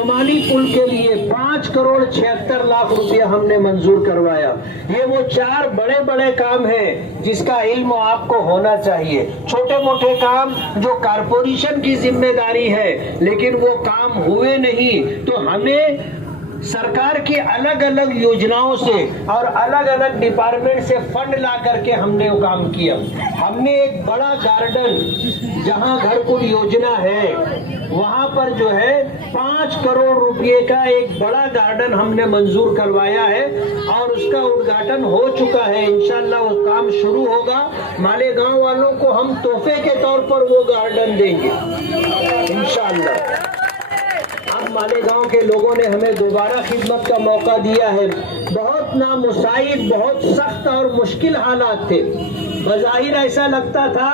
Somali पुल के लिए 5,76,00,000 रुपया हमने मंजूर करवाया। ये वो 4 बड़े बड़े काम हैं जिसका इल्म आपको होना चाहिए। छोटे मोटे काम जो कारपोरेशन की जिम्मेदारी है, लेकिन वो काम हुए नहीं, तो हमें सरकार की अलग अलग योजनाओं से और अलग अलग डिपार्टमेंट से फंड ला करके हमने वो काम किया। हमने एक बड़ा गार्डन, जहां घरकुल योजना है, वहां पर जो है 5 करोड़ रुपए का एक बड़ा गार्डन हमने मंजूर करवाया है और उसका उद्घाटन हो चुका है। इंशाल्लाह वो काम शुरू होगा। मालेगांव वालों को हम तोहफे के तौर पर वो गार्डन देंगे इंशाल्लाह। अब मालेगांव के लोगों ने हमें दोबारा खिदमत का मौका दिया है। बहुत नामुसाइद, बहुत सख्त और मुश्किल हालात थे। बज़ाहिर ऐसा लगता था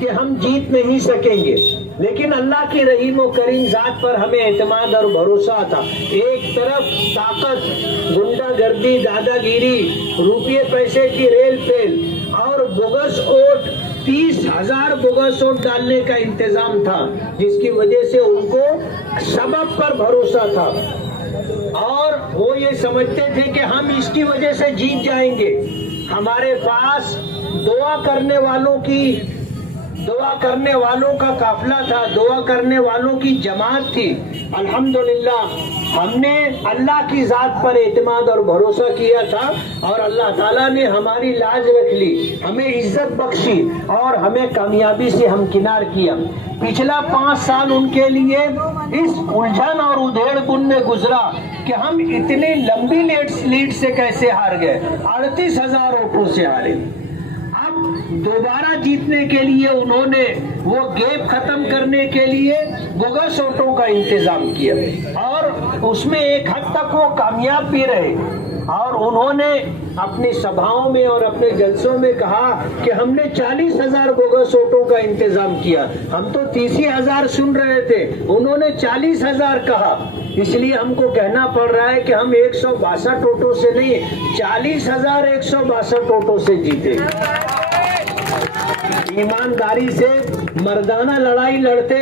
कि हम जीत नहीं सकेंगे, लेकिन अल्लाह की रहीम और करीम जात पर हमें एतमाद और भरोसा था। एक तरफ ताकत, गुंडागर्दी, दादागिरी, रुपये पैसे की रेल पेल और बोगस वोट, 30,000 बोगस वोट डालने का इंतजाम था, जिसकी वजह से उनको सबब पर भरोसा था और वो ये समझते थे कि हम इसकी वजह से जीत जाएंगे। हमारे पास दुआ करने वालों का काफिला था, दुआ करने वालों की जमात थी। अल्हम्दुलिल्लाह हमने अल्लाह की जात पर एतमाद और भरोसा किया था और अल्लाह ताला ने हमारी लाज रख ली, हमें इज्जत बख्शी और हमें कामयाबी से हमकिनार किया। पिछला 5 साल उनके लिए इस उलझन और उधेड़बुन में गुजरा कि हम इतनी लंबी लीड से कैसे हार गए। 38,000 वोटों से हारे। दोबारा जीतने के लिए उन्होंने वो गैप खत्म करने के लिए बोगस वोटों का इंतजाम किया और उसमें एक हद तक वो कामयाब भी रहे। और उन्होंने अपनी सभाओं में और अपने जलसों में कहा कि हमने 40,000 बोगस वोटों का इंतजाम किया। हम तो 30,000 सुन रहे थे, उन्होंने 40,000 कहा। इसलिए हमको कहना पड़ रहा है कि हम 162 वोटों से नहीं, 40,162 वोटों से जीते। ईमानदारी से मर्दाना लड़ाई लड़ते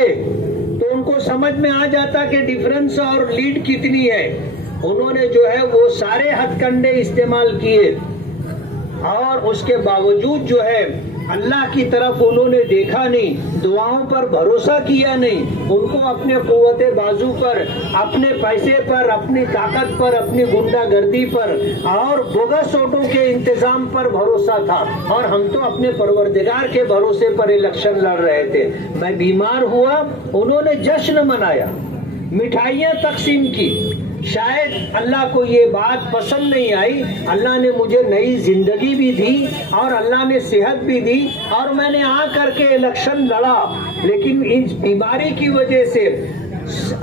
तो उनको समझ में आ जाता कि डिफरेंस और लीड कितनी है। उन्होंने जो है वो सारे हथकंडे इस्तेमाल किए और उसके बावजूद जो है अल्लाह की तरफ उन्होंने देखा नहीं, दुआओं पर भरोसा किया नहीं। उनको अपने कुव्वते बाजू पर, अपने पैसे पर, अपनी ताकत पर, अपनी गुंडागर्दी पर और बोगस वोटों के इंतजाम पर भरोसा था। और हम तो अपने परवरदिगार के भरोसे पर इलेक्शन लड़ रहे थे। मैं बीमार हुआ, उन्होंने जश्न मनाया, मिठाइयाँ तकसीम की। शायद अल्लाह को ये बात पसंद नहीं आई। अल्लाह ने मुझे नई जिंदगी भी दी और अल्लाह ने सेहत भी दी और मैंने आ करके इलेक्शन लड़ा। लेकिन इस बीमारी की वजह से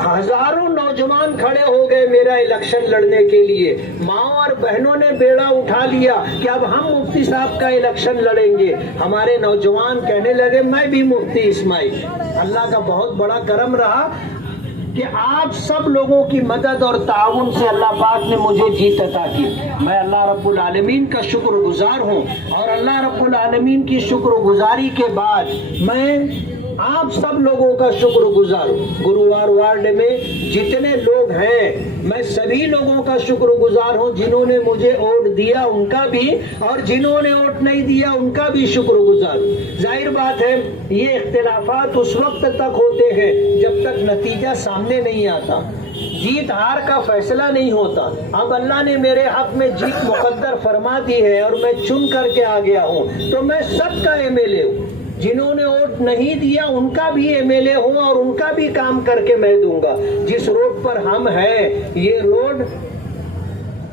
हजारों नौजवान खड़े हो गए मेरा इलेक्शन लड़ने के लिए। माँ और बहनों ने बेड़ा उठा लिया कि अब हम मुफ्ती साहब का इलेक्शन लड़ेंगे। हमारे नौजवान कहने लगे मैं भी मुफ्ती इस्माइल। अल्लाह का बहुत बड़ा करम रहा कि आप सब लोगों की मदद और ताउन से अल्लाह पाक ने मुझे जीत अता की। मैं अल्लाह रब्बुल आलमीन का शुक्रगुजार हूँ और अल्लाह रब्बुल आलमीन की शुक्रगुजारी के बाद मैं आप सब लोगों का शुक्रगुजार हूँ। गुरुवार वार्ड में जितने लोग हैं मैं सभी लोगों का शुक्रगुजार हूँ। जिन्होंने मुझे वोट दिया उनका भी और जिन्होंने वोट नहीं दिया उनका भी शुक्रगुजार हूँ। जाहिर बात है ये इख्तिलाफात उस वक्त तक होते हैं जब तक नतीजा सामने नहीं आता, जीत हार का फैसला नहीं होता। अब अल्लाह ने मेरे हक में जीत मुकद्दर फरमा दी है और मैं चुन करके आ गया हूँ, तो मैं सबका एमएलए हूँ। जिन्होंने वोट नहीं दिया उनका भी एमएलए हूँ और उनका भी काम करके मैं दूंगा। जिस रोड पर हम हैं, ये रोड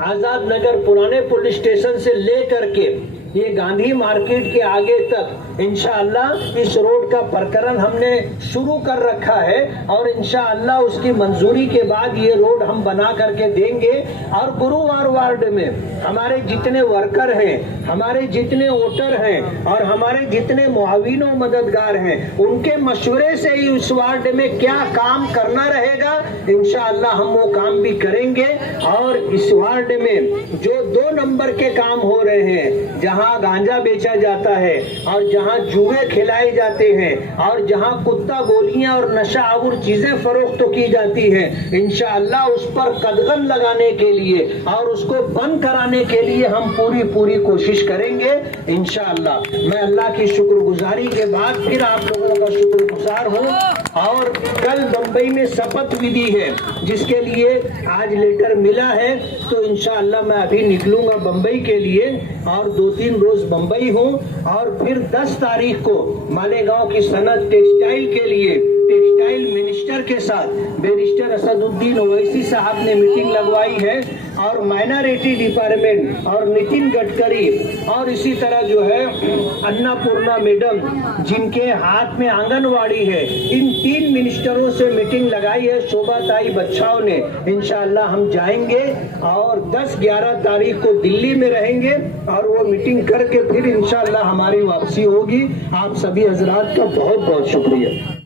आजाद नगर पुराने पुलिस स्टेशन से ले करके ये गांधी मार्केट के आगे तक इंशाअल्लाह इस रोड का प्रकरण हमने शुरू कर रखा है और इंशाअल्लाह उसकी मंजूरी के बाद ये रोड हम बना करके देंगे। और गुरुवार वार्ड में हमारे जितने वर्कर हैं, हमारे जितने वोटर हैं और हमारे जितने मुआविन और मददगार हैं, उनके मशवरे से ही उस वार्ड में क्या काम करना रहेगा इंशाअल्लाह हम वो काम भी करेंगे। और इस वार्ड में जो 2 नंबर के काम हो रहे हैं, जहाँ गांजा बेचा जाता है और जहाँ जहां जुए खिलाए जाते हैं और जहां कुत्ता गोलियां और नशा आवर चीजें फरोख्त की जाती हैं, इंशाअल्लाह उस पर कदगन लगाने के लिए और उसको बंद कराने के लिए हम पूरी कोशिश करेंगे इंशाअल्लाह। मैं अल्लाह की शुक्रगुजारी के बाद फिर आप लोगों का शुक्रगुजार हूँ। और कल बंबई में शपथ विधि है जिसके लिए आज लेटर मिला है, तो इंशाअल्लाह मैं अभी निकलूंगा बंबई के लिए और 2-3 रोज बंबई हूँ और फिर 10 तारीख को मालेगांव की सनत टेक्सटाइल के लिए टेक्सटाइल मिनिस्टर के साथ बैरिस्टर असदुद्दीन ओवैसी साहब ने मीटिंग लगवाई है और माइनॉरिटी डिपार्टमेंट और नितिन गडकरी और इसी तरह जो है अन्नपूर्णा मैडम जिनके हाथ में आंगनवाड़ी है, इन 3 मिनिस्टरों से मीटिंग लगाई है शोभाताई बच्चाओं ने। इंशाअल्लाह हम जाएंगे और 10-11 तारीख को दिल्ली में रहेंगे और वो मीटिंग करके फिर इंशाअल्लाह हमारी वापसी होगी। आप सभी हजरात का बहुत बहुत शुक्रिया।